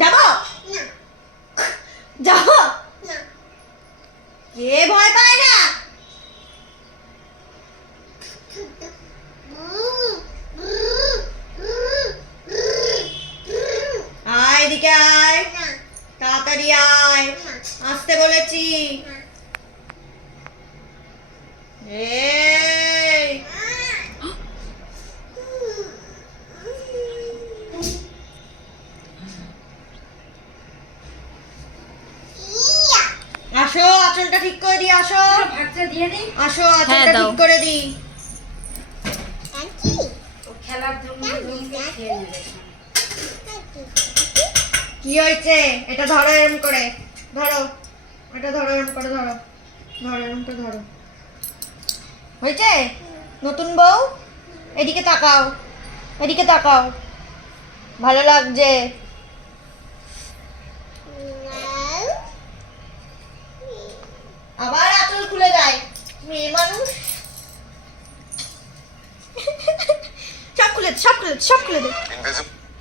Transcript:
যাবো যাবো কে ভয় পায় না? আয় এদিকে আয়, তাড়াতাড়ি আয়, আসতে বলেছি। এই আসো, আঁচলটা ঠিক করে দি। আসো ভাতটা দিয়ে দিই। আসো, আঁচলটা ঠিক করে দি। ও খেলার জন্য খেয়ে নেবে। কি হয়েছে? এটা ধরো এরম করে, ধরো এটা ধরো এরম করে, ধরো ধরো এরম করে ধরো। হয়েছে? নতুন বউ এদিকে তাকাও, এদিকে তাকাও, ভালো লাগছে? আবার আঁচল খুলে যায়, মেয়ে মানুষ। সব খুলে দে, সব খুলে দে, সব খুলে দে।